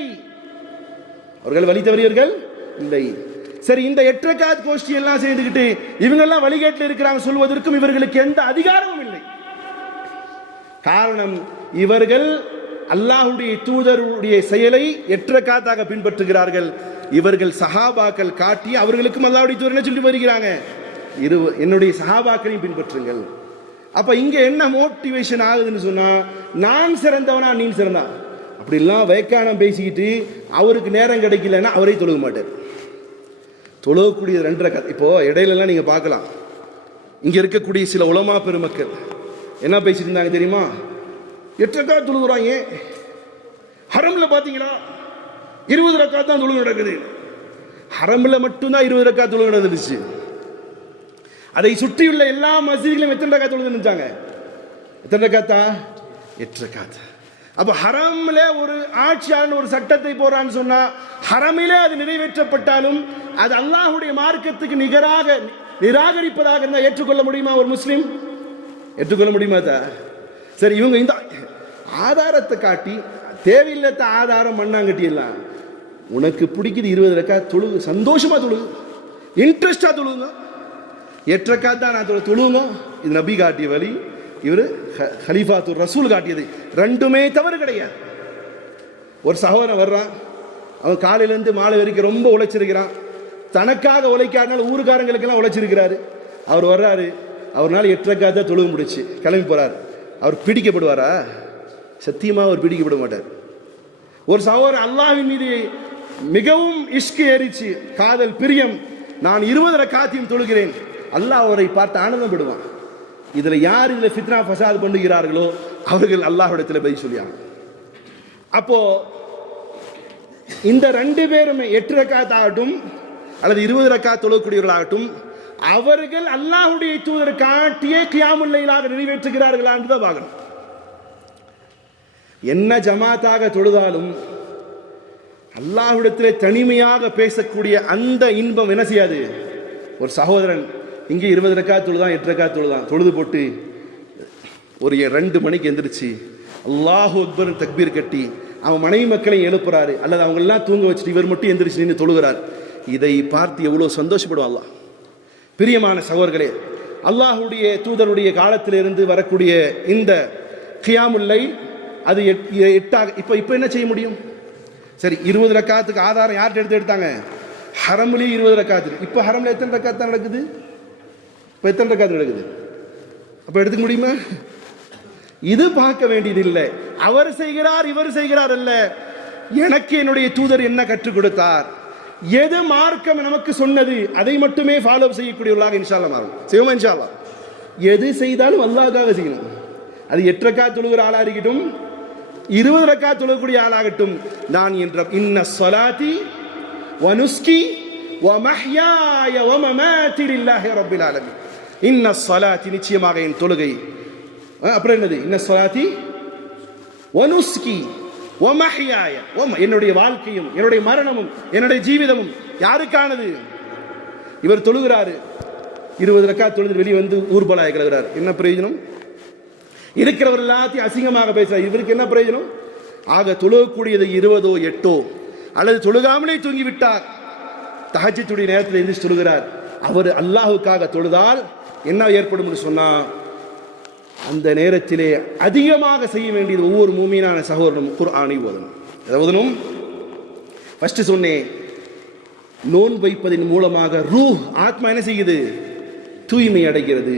அவர்கள் வழி தவறியவர்கள் இல்லை. சரி, இந்த 8 ரக்காத் கோஷ்டி எல்லாம் செய்துக்கிட்டு இவங்கெல்லாம் வழிகேட்டில் இருக்கிறாங்க சொல்வதற்கும் இவர்களுக்கு எந்த அதிகாரமும் இல்லை. காரணம், இவர்கள் அல்லாஹ்வுடைய தூதருடைய செயலை 8 ரக்காத்தாக பின்பற்றுகிறார்கள். இவர்கள் சஹாபாக்கள் காட்டி அவர்களுக்கும் அல்லாஹ்வுடைய தூதர் என்ன சொல்லி வருகிறாங்க, என்னுடைய சஹாபாக்களையும் பின்பற்றுங்கள். அப்ப இங்க என்ன மோட்டிவேஷன் ஆகுதுன்னு சொன்னா, நான் சிறந்தவனா நீ சிறந்தா அப்படிலாம் வேக்கானம் பேசிக்கிட்டு அவருக்கு நேரம் கிடைக்கலன்னா அவரை தொழுக மாட்டார். தொழுகக்கூடிய 2 ரக்காத். இப்போ இடையிலலாம் நீங்க பார்க்கலாம், இங்க இருக்கக்கூடிய சில உலமா பெருமக்கள் என்ன பேசிட்டு இருந்தாங்க தெரியுமா, 8 ரக்காத் தொழுகிறாங்க, ஹரம்ல பாத்தீங்களா 20 ரக்காத் தான் தொழுகை நடக்குது, ஹரம்ல மட்டும்தான் 20 ரக்காத் தொழுகை நடந்துச்சு, அதை சுற்றியுள்ள எல்லா மஸ்ஜிதிலும் எத்தனை ரக்காத் தொழுது நினைச்சாங்க, எத்தனை ரக்காத்தா, 8 ரக்காத். அப்ப ஹரம்ல ஒரு ஆட்சியாளன் ஒரு சட்டத்தை போறான்னு சொன்னா, ஹரமிலே அது நிறைவேற்றப்பட்டாலும் அது அல்லாஹ்வுடைய மார்க்கத்துக்கு நிகராக நிராகரிப்பதாக இருந்தால் ஏற்றுக்கொள்ள முடியுமா ஒரு முஸ்லிம்? ஏற்றுக்கொள்ள முடியுமா? சரி, இவங்க இந்த ஆதாரத்தை காட்டி தேவையில்லாத ஆதாரம் மண்ணாங்கட்டி எல்லாம், உனக்கு பிடிக்குது 20 ரக்காத் தொழுகு, சந்தோஷமா தொழுகு, இன்ட்ரெஸ்டா தொழுங்க, 8 ரக்காத் தான் நான் தொழுங்க. இது நபி காட்டிய வழி, இவர் ஹலீஃபாத்துர் ரசூல் காட்டியது. ரெண்டுமே தவறு கிடையாது. ஒரு சகோதரன் வர்றான், அவன் காலையிலேருந்து மாலை வரைக்கும் ரொம்ப உழைச்சிருக்கிறான், தனக்காக உழைக்காதனால ஊருக்காரங்களுக்கெல்லாம் உழைச்சிருக்கிறாரு. அவர் வர்றாரு, அவர்னால 8 ரக்காத் தான் தொழுக முடிச்சு, கிளம்பி போறாரு. அவர் பிடிக்கப்படுவாரா? சத்தியமாக அவர் பிடிக்கப்பட மாட்டார். ஒரு சகோதரன் அல்லாஹ்வின் மீது மிகவும் இஷ்கு ஏறிச்சு, காதல் பிரியம், நான் 20 ரக்காத்தையும் தொழுகிறேன், அல்லாஹ் அவரை பார்த்து ஆனந்தப்படுவான். இதுல யார் இதுல ஃபித்னா ஃபசாத் பண்ணுகிறார்களோ அவர்கள் அல்லாஹ்விடத்தில் பதில் சொல்லியாங்க. அப்போ இந்த 2 பேருமே 8 ரக்காத் ஆகட்டும் அல்லது 20 ரக்காத் தொழக்கூடியவர்களாகட்டும், அவர்கள் அல்லாஹ்வுடைய தூதர் காட்டிய கியாமுல் லைலாக நிறைவேற்றுகிறார்களா என்று தான் பார்க்கணும். என்ன ஜமாத்தாக தொழுதாலும் அல்லாஹ்விடத்திலே தனிமையாக பேசக்கூடிய அந்த இன்பம் என்ன செய்யாது. ஒரு சகோதரன் இங்கே 20 ரக்காத் தொழுதான், 8 ரக்காத் தொழுதான், தொழுது போட்டு ஒரு 2 மணிக்கு எந்திரிச்சு அல்லாஹு அக்பர் தக்பீர் கட்டி அவன் மனைவி மக்களையும் எழுப்புறாரு, அல்லது அவங்களெல்லாம் தூங்க வச்சுட்டு இவர் மட்டும் எந்திரிச்சு நின்று தொழுகிறார். இதை பார்த்து எவ்வளோ சந்தோஷப்படுவான் அல்லாஹ். பிரியமான சகோதரர்களே, அல்லாஹ்வுடைய தூதருடைய காலத்திலிருந்து வரக்கூடிய இந்த கியாமுல் லைல் அது 8 இப்போ என்ன செய்ய முடியும்? சரி, 20 ரக்காத்துக்கு ஆதாரம் யார்கிட்ட எடுத்தாங்க? ஹரம்லேயே 20 ரக்காத்து. இப்போ ஹரம்ல எத்தனை ரக்காத் தான் நடக்குது? இப்போ எத்தனை ரக்காத்து நடக்குது? அப்போ எடுத்துக்க முடியுமா? இது பார்க்க வேண்டியது இல்லை. அவர் செய்கிறார் இவர் செய்கிறார் அல்ல, எனக்கு என்னுடைய தூதர் என்ன கற்றுக் கொடுத்தார், எது மார்க்கம் நமக்கு சொன்னது அதை மட்டுமே ஃபாலோ செய்யக்கூடியவர்களாக இன்ஷா அல்லாஹ் மாறும். செய்வோமா இன்ஷா அல்லாஹ்? எது செய்தாலும் அல்லாஹ்வுக்காக செய்யணும். அது 8 ரக்காத் தொழுகிற ஆளா இருக்கட்டும், 20 ரக்காத் தொழக்கூடிய ஆளாகட்டும், நான் என்ற இன்ன ஸலாத்தி வ நுஸ்கி வ மஹ்யாய வ மமாத்தி லில்லாஹி ரப்பில் ஆலமீன். இன்ன ஸலாத்தி நிச்சயமாக என் தொழுகை, அப்புறம் என்னது, இன்ன ஸலாத்தி வ நுஸ்கி வ மஹ்யாய, என்னுடைய வாழ்க்கையும் என்னுடைய மரணமும் என்னுடைய ஜீவிதமும் யாருக்கானது? இவர் தொழுகிறாரு, 20 ரக்காத் தொழுது வெளியே வந்து ஊர்பலாய கிளகிறார். என்ன பிரயோஜனம்? இருக்கிறவர் எல்லாத்தையும் அசிங்கமாக பேசுறார். இவருக்கு என்ன பிரயோஜனம்? ஆக தொழுகக்கூடியது 20ஓ 8ஓ, அல்லது தொழுகாமலே தூங்கிவிட்டார், தஹஜ்ஜுடைய நேரத்தில் எந்திரிச்சு தொழுகிறார். அவர் அல்லாஹ்வுக்காக தொழுதால் என்ன ஏற்படும் என்று சொன்னா, அந்த நேரத்திலே அதிகமாக செய்ய வேண்டியது ஒவ்வொரு மூமினான சகோதரனும் குர்ஆனை ஓதணும். ஓதணும். ஃபர்ஸ்ட் சொன்னேன், நோன்பு வைப்பதன் மூலமாக ரூஹ் ஆத்மா என்ன செய்யுது? தூய்மை அடைகிறது.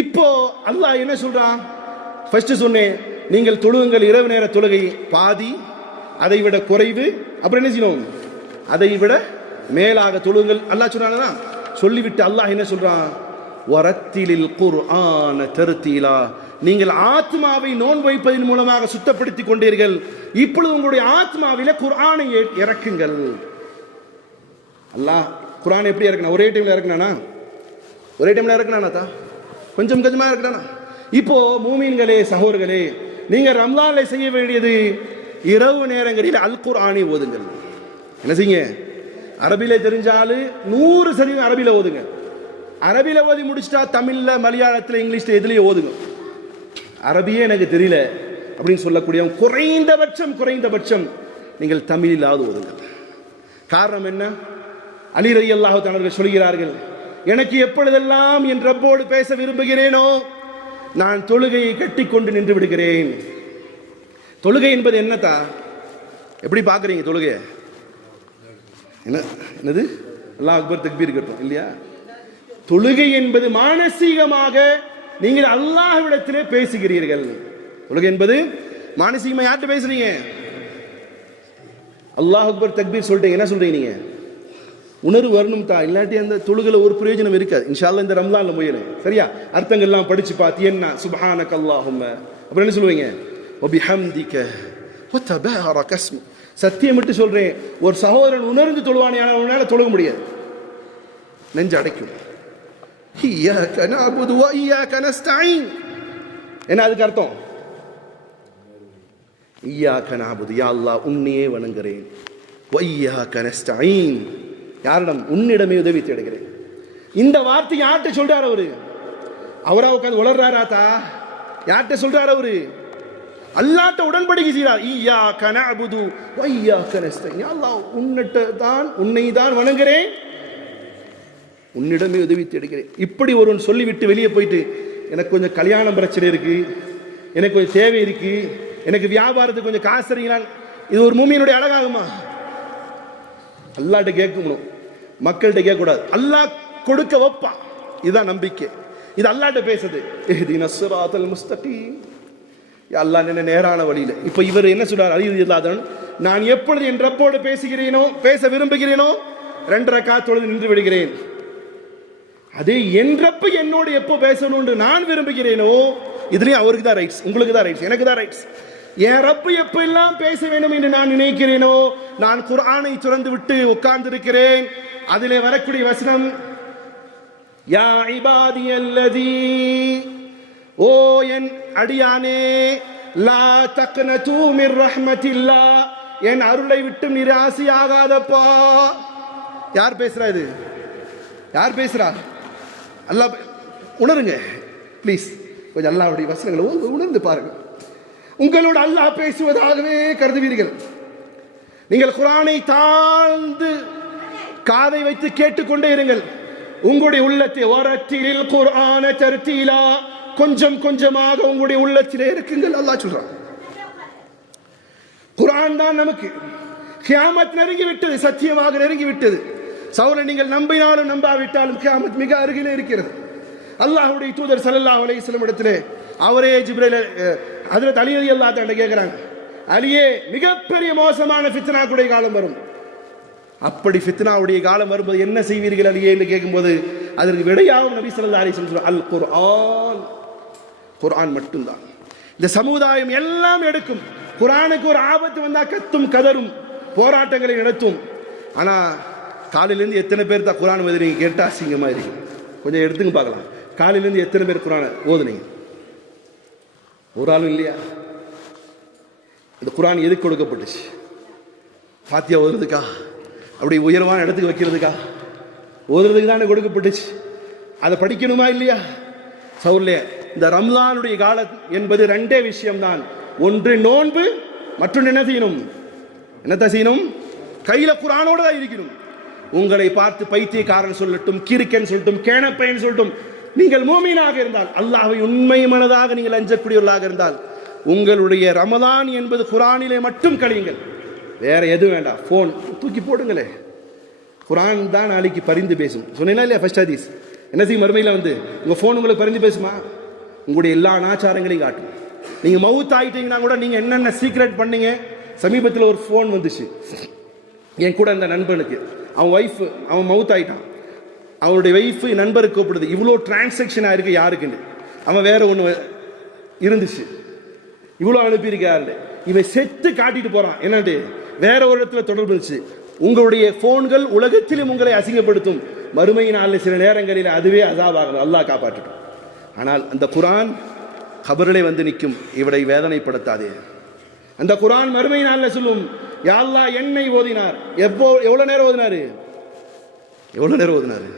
இப்போ அல்லாஹ் என்ன சொல்றான்? ஃபர்ஸ்ட் சொன்னேன், நீங்கள் தொழுகுங்கள், இரவு நேர தொழுகை பாதி, அதை விட குறைவு, அப்புறம் என்ன செய்யணும்? அதை விட மேலாக தொழுகுங்கள் அல்லாஹ் சொல்றானா? சொல்லிவிட்டு அல்லாஹ் என்ன சொல்றான்? வரத்திலில் குர்ஆன தர்தீலா, நீங்கள் ஆத்மாவை நோன்பு வைப்பதன் மூலமாக சுத்தப்படுத்திக் கொண்டீர்கள், இப்பொழுது உங்களுடைய ஆத்மாவில குர்ஆனை இறக்குங்கள். அல்லாஹ் குர்ஆன் எப்படி இறக்குனா? ஒரே டைம்ல இறக்குனானா? ஒரே டைம்ல இறக்குனானா? கொஞ்சம் கொஞ்சமா இறக்குனானா? இப்போ மூமின்களே சகோதரர்களே, நீங்க ரம்லான்ல செய்ய வேண்டியது இரவு நேரங்களில் அல் குர்ஆனை ஓதுங்கள். என்ன செய்யுங்க? அரபில தெரிஞ்சாலும் 100% அரபில ஓதுங்க. அரபில ஓதி முடிச்சிட்டா தமிழ்ல, மலையாளத்தில், இங்கிலீஷ்ல எதுலயே ஓதுங்க. அரபியே எனக்கு தெரியல அப்படின்னு சொல்லக்கூடிய குறைந்தபட்சம் நீங்கள் தமிழிலாவது ஓதுங்க. காரணம் என்ன? அலி ரலியல்லாஹு தஆலா அவர்கள் சொல்கிறார்கள், எனக்கு எப்பொழுதெல்லாம் என் ரப்போடு பேச விரும்புகிறேனோ நான் தொழுகையை கட்டிக்கொண்டு நின்று விடுகிறேன். தொழுகை என்பது என்னத்தா? எப்படி பார்க்குறீங்க தொழுகை? என்னது? அல்லாஹ் அக்பர் தக்பீர் கட்டும் இல்லையா? தொழுகை என்பது மானசீகமாக நீங்கள் அல்லாஹ்விடத்திலே பேசுகிறீர்கள். தொழுகை என்பது மானசீகமாக யார்கிட்ட பேசுறீங்க? அல்லாஹ் அக்பர் தக்பீர் சொல்லிட்டீங்க, என்ன சொல்றீங்க? நீங்க உணர்வு வரணும் தா, இல்லாட்டி அந்த தொழுகையில் ஒரு பிரயோஜனம் இருக்காது. இன்ஷா அல்லாஹ் இந்த ரம்லான்ல முயலு, சரியா? அர்த்தங்கள்லாம் படிச்சு பார்த்து என்ன சுப்ஹானக அல்லாஹும்ம, அப்புறம் என்ன சொல்லுவீங்க? வபிஹம்திக வதபாரக அஸ்மு. சத்தியம் விட்டு சொல்றேன், ஒரு சகோதரன் உணர்ந்து தொழுவானே, அவனால தொழுக முடியாது, நெஞ்சு அடைக்கும். இய்யாக நஅபுது வ இய்யாக நஸ்தஈன். என்ன அதுக்கு அர்த்தம்? இய்யாக நஅபுது, யா அல்லாஹ் உன்னையே வணங்குகிறேன், வ இய்யாக நஸ்தஈன், யாரிடம்? உன்னிடமே உதவி தேடுகிறேன். இந்த வார்த்தை யார்கிட்ட சொல்றாரு? அவரா உட்கார்ந்து உளர்றாராத்தா? யார்கிட்ட சொல்றாரு? அல்லாஹ்ட்ட உடன்படிக்கை செய்கிறார். இய்யாக நஅபுது வ இய்யாக நஸ்தஈன், யா அல்லாஹ் உன்னை தான் வணங்குகிறேன், உன்னிடமே உதவி தேடுகிறேன். இப்படி ஒருவன் சொல்லிவிட்டு வெளியே போயிட்டு, எனக்கு கொஞ்சம் கல்யாணம் பிரச்சனை இருக்கு, எனக்கு கொஞ்சம் தேவை இருக்கு, எனக்கு வியாபாரத்துக்கு கொஞ்சம் காசு தரீங்களா, இது ஒரு மூமியினுடைய அழகாகுமா? அல்லாஹ்ட்ட கேட்கணும், மக்கள்கிட்ட கேட்கக்கூடாது. அல்லாஹ் கொடுக்க வைப்பான், இதுதான் நம்பிக்கை. இது அல்லாஹ்ட்ட பேசுது. இஹ்தினஸ் ஸிராத்தல் முஸ்தகீம், யா அல்லாஹ் என்ன நேரான வழியில. இப்போ இவர் என்ன சொல்றார்? அலி ரலியல்லாஹு, நான் எப்பொழுது என் ரப்போடு பேச விரும்புகிறேனோ 2 ரக்காத் தொழுது நின்று விடுகிறேன். அதே என் ரப்பு என்னோடு எப்போ பேசணும்னு நான் விரும்புகிறேனோ, இதுலயும் அவருக்கு தான் ரைட்ஸ், உங்களுக்கு தான் ரைட்ஸ், எனக்கு தான் ரைட்ஸ். என் ரப்பு எப்ப எல்லாம் பேச வேண்டும் என்று நான் நினைக்கிறேனோ, நான் குர்ஆனை திறந்து விட்டு உட்கார்ந்து இருக்கிறேன். அதிலே வரக்கூடிய வசனம், யா இபாதியல்லதி, ஓ என் அடியானே, லா தக்னது மிர் ரஹ்மத்தில்லாஹ், என் அருளை விட்டு நிராசையாகாதப்பா. யார் பேசுறா? இது யார் பேசுறா? அல்லாஹ். உணருங்க ப்ளீஸ், கொஞ்சம் அல்லாஹ்வுடைய வசனங்களை உணர்ந்து பாருங்க. உங்களோட அல்லாஹ் பேசுவதாகவே கருதுவீர்கள். நீங்கள் குர்ஆனை தாழ்ந்து காதை வைத்து கேட்டுக்கொண்டே இருங்கள். உங்களுடைய உள்ளத்தை வரத்திலில் குர்ஆன தர்தீலா, கொஞ்சம் கொஞ்சமாக உங்களுடைய உள்ளத்திலே இருக்குங்கள். அல்லாஹ் சொல்றான், குர்ஆன் தான் நமக்கு. கியாமத் நெருங்கி விட்டது, சத்தியமாக நெருங்கி விட்டது. சௌரன், நீங்கள் நம்பினாலும் நம்பாவிட்டாலும் கியாமத் மிக அருகிலே இருக்கிறது. அல்லாஹ்வுடைய தூதர் ஸல்லல்லாஹு அலைஹி வஸல்லம் இடத்திலே அவரே ஜிப்ரீல் ஹஜ்ரத் அலி ரலியல்லாஹு தஆலா கேட்கிறாங்க, அலியே, மிகப்பெரிய மோசமான ஃபித்னாவுடைய காலம் வரும். அப்படி ஃபித்னாவுடைய காலம் வரும்போது என்ன செய்வீர்கள் அலியே என்று கேட்கும்போது அதற்கு விடையாகவும் நபி ஸல்லல்லாஹு அலைஹி வஸல்லம் அல் குர்ஆன், குர்ஆன் மட்டும்தான். இந்த சமுதாயம் எல்லாம் எடுக்கும். குர்ஆனுக்கு ஒரு ஆபத்து வந்தா கத்தும், கதரும், போராட்டங்களை நடத்தும். ஆனா காலையிலேருந்து எத்தனை பேர் தான் குர்ஆன் ஓதுறீங்க கேட்டா அசிங்கமா இருக்கு. கொஞ்சம் எடுத்துங்க பார்க்கலாம். காலையிலேருந்து எத்தனை பேர் குர்ஆன் ஓதுனீங்க? ஒரு ஆளும் இல்லையா? இந்த குர்ஆன் எதுக்கு கொடுக்கப்பட்டுச்சு? ஃபாத்தியா ஓதுறதுக்கா? அப்படி உயர்வான இடத்துக்கு வைக்கிறதுக்கா? ஓதுறதுக்கு தானே கொடுக்கப்பட்டுச்சு. அதை படிக்கணுமா இல்லையா? சவுர்லே இந்த ரம்லானுடைய காலம் என்பது ரெண்டே விஷயம்தான். ஒன்று நோன்பு, மற்றொன்று என்ன செய்யணும்? என்னத்தை செய்யணும்? கையில குர்ஆனோட தான் இருக்கணும். உங்களை பார்த்து பைத்தியக்காரன் சொல்லட்டும், கிறுக்கன் சொல்லட்டும், கேணப்பையன் சொல்லட்டும், நீங்கள் மூமீனாக இருந்தால், அல்லாஹ்வை உண்மை மனதாக நீங்கள் அஞ்சக்கூடியவர்களாக இருந்தால், உங்களுடைய ரமலான் என்பது குர்ஆனிலே மட்டும் கழியுங்கள். வேற எதுவும் வேண்டாம். போன் தூக்கி போடுங்களே. குர்ஆன் தான் நாளைக்கு பரிந்து பேசும். சொன்னீங்களா இல்லையா? ஃபர்ஸ்ட் ஹதீஸ் என்ன செய்யும்? மறுமையில் வந்து உங்க போன் உங்களுக்கு பரிந்து பேசுமா? உங்களுடைய எல்லா அனாச்சாரங்களையும் காட்டும். நீங்க மவுத் ஆயிட்டீங்கன்னா கூட நீங்க என்னென்ன சீக்ரெட் பண்ணீங்க. சமீபத்தில் ஒரு போன் வந்துச்சு என் கூட இந்த நண்பனுக்கு. அவன் ஒய்ஃப், அவன் மவுத் ஆயிட்டான். அவனுடைய ஒய்ஃப் நண்பருக்கு கூப்பிடுது, இவ்வளோ டிரான்சாக்ஷனாக இருக்கு யாருக்குன்னு. அவன் வேற ஒன்று இருந்துச்சு, இவ்வளோ அனுப்பியிருக்காரு. இவன் செத்து காட்டிட்டு போறான். என்னட்டு வேற ஒரு இடத்துல தொடர்பு இருந்துச்சு. உங்களுடைய போன்கள் உலகத்திலும் உங்களை அசிங்கப்படுத்தும். மறுமை நாளில் சில நேரங்களில் அதுவே அஸாபாகும். அல்லாஹ் காப்பாற்றட்டும். ஆனால் அந்த குர்ஆன் கபரிலே வந்து நிற்கும். இவரை வேதனைப்படுத்தாதே. அந்த குர்ஆன் மறுமை நாளில் சொல்லும், யா அல்லாஹ் என்னை ஓதினார். எவ்வளவு நேரம் ஓதினாரு? எவ்வளவு நேரம் ஓதினாரு?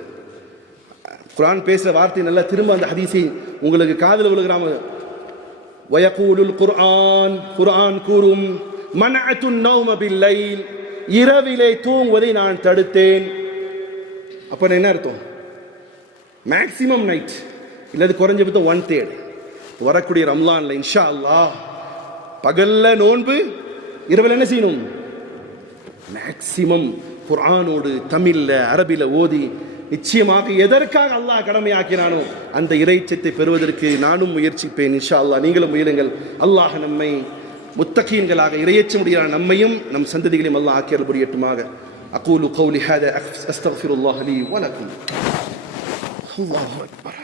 குர்ஆன் பேசுற வார்த்தை நல்லா திரும்ப அந்த ஹதீஸை உங்களுக்கு காதில் விழுகிறாம. வயகூலுல் குர்ஆன், குர்ஆன் கூறும், மனஅத்துன் நௌம பில்லைல், இரவிலே தூங்குவதை நான் தடுத்தேன். அப்ப என்ன அர்த்தம்? மேக்சிமம் நைட், இல்லது குறைஞ்சபட்சம் 1/3 வரக்கூடிய ரம்லான்ல இன்ஷா அல்லாஹ் பகல்ல நோன்பு, இரவில் என்ன செய்யணும்? மேக்சிமம் குர்ஆனோடு தமிழ்ல அரபில ஓதி நிச்சயமாக எதற்காக அல்லாஹ் கடமையாக்கினானோ அந்த இறைச்சத்தை பெறுவதற்கு நானும் முயற்சிப்பேன். இன்ஷா அல்லாஹ் நீங்களும் முயலுங்கள். அல்லாஹ் நம்மை முத்தகீன்களாக இறையச்சமுடியான நம்மையும் நம் சந்ததிகளையும் அல்லாஹ் ஆக்கியல் புரியட்டுமாக. அகூலு கௌலி ஹாதா அஸ்தக்ஃபிருல்லாஹ் லீ வ லக்கும். அல்லாஹு அக்பர்.